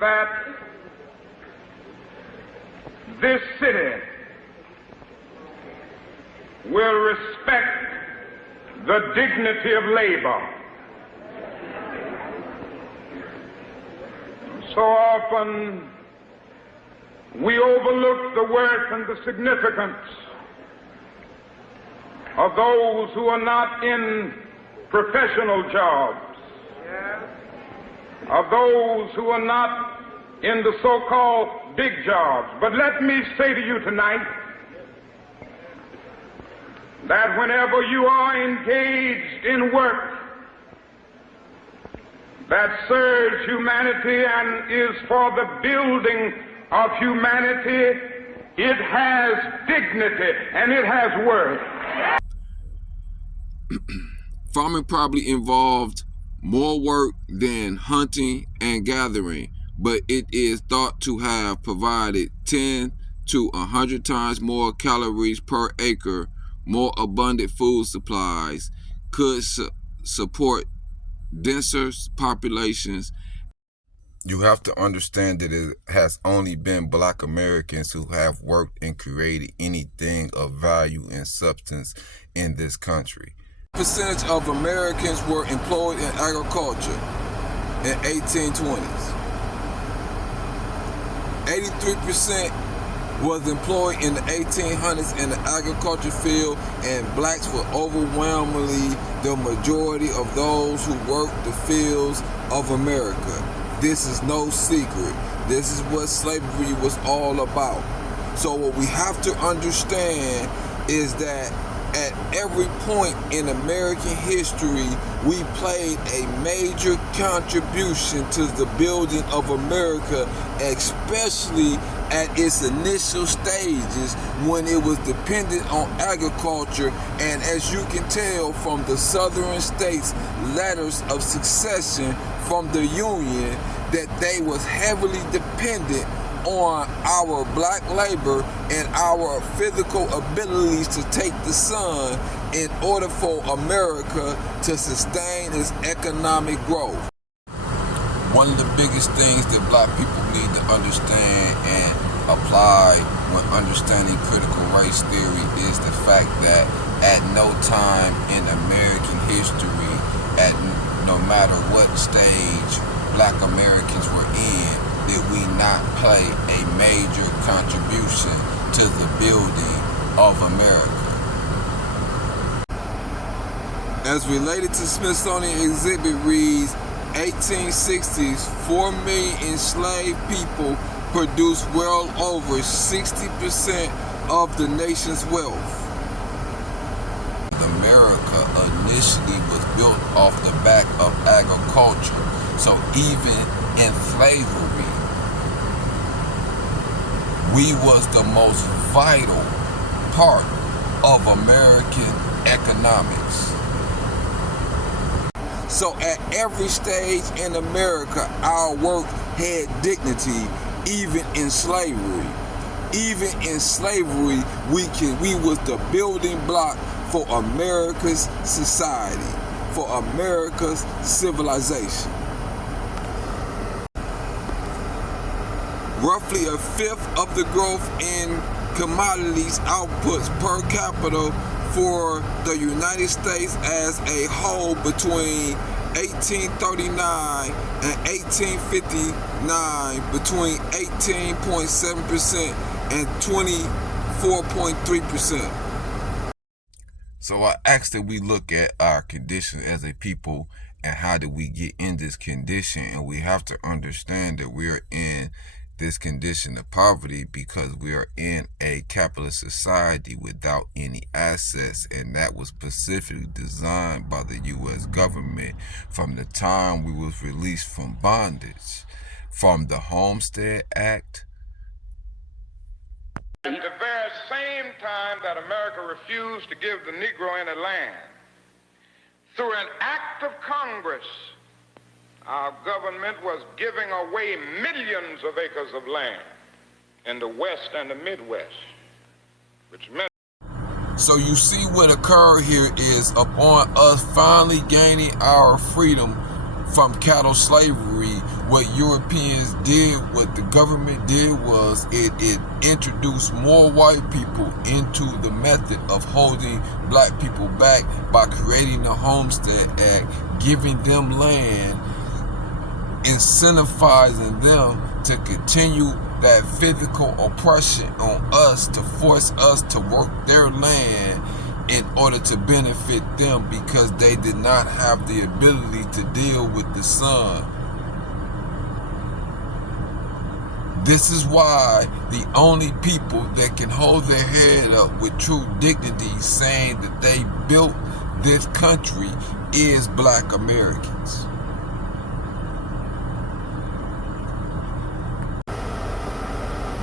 that this city will respect the dignity of labor. So often we overlook the worth and the significance of those who are not in professional jobs, of those who are not in the so-called big jobs. But let me say to you tonight that whenever you are engaged in work that serves humanity and is for the building of humanity, it has dignity and it has worth. Farming probably involved more work than hunting and gathering, but it is thought to have provided 10 to 100 times more calories per acre, more abundant food supplies, could support denser populations. You have to understand that it has only been Black Americans who have worked and created anything of value and substance in this country. Percentage of Americans were employed in agriculture in 1820s. 83% was employed in the 1800s in the agriculture field, and blacks were overwhelmingly the majority of those who worked the fields of America. This is no secret. This is what slavery was all about. So what we have to understand is that at every point in American history, we played a major contribution to the building of America, especially at its initial stages when it was dependent on agriculture. And as you can tell from the southern states' letters of succession from the Union, that they was heavily dependent on our black labor and our physical abilities to take the sun in order for America to sustain its economic growth. One of the biggest things that black people need to understand and apply when understanding critical race theory is the fact that at no time in American history, at no matter what stage black Americans were in, did we not play a major contribution to the building of America. As related to Smithsonian exhibit reads, 1860s, 4 million enslaved people produced well over 60% of the nation's wealth. America initially was built off the back of agriculture, so even in slavery, we was the most vital part of American economics. So at every stage in America, our work had dignity, even in slavery. Even in slavery, we was the building block for America's society, for America's civilization. Roughly a fifth of the growth in commodities outputs per capita for the United States as a whole between 1839 and 1859 between 18.7% and 24.3%. So I asked that we look at our condition as a people and how did we get in this condition, and we have to understand that we are in this condition of poverty because we are in a capitalist society without any assets, and that was specifically designed by the U.S. government from the time we was released from bondage, from the Homestead Act. At the very same time that America refused to give the Negro any land, through an act of Congress, our government was giving away millions of acres of land in the West and the Midwest, which meant... So you see what occurred here is upon us finally gaining our freedom from cattle slavery, what Europeans did, what the government did was it introduced more white people into the method of holding black people back by creating the Homestead Act, giving them land, incentivizing them to continue that physical oppression on us, to force us to work their land in order to benefit them, because they did not have the ability to deal with the sun. This is why the only people that can hold their head up with true dignity, saying that they built this country, is black Americans.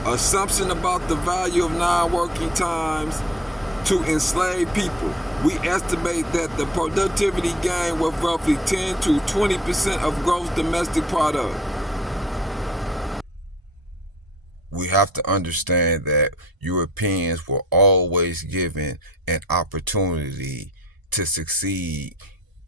Assumption about the value of non-working times to enslaved people. We estimate that the productivity gain was roughly 10 to 20% of gross domestic product. We have to understand that Europeans were always given an opportunity to succeed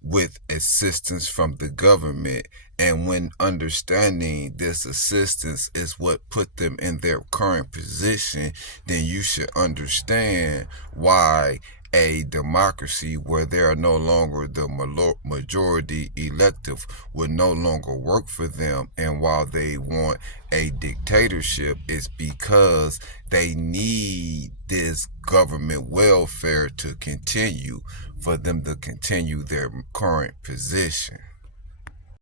with assistance from the government, and when understanding this assistance is what put them in their current position, then you should understand why a democracy where they are no longer the majority elective would no longer work for them, and while they want a dictatorship, is because they need this government welfare to continue, for them to continue their current position.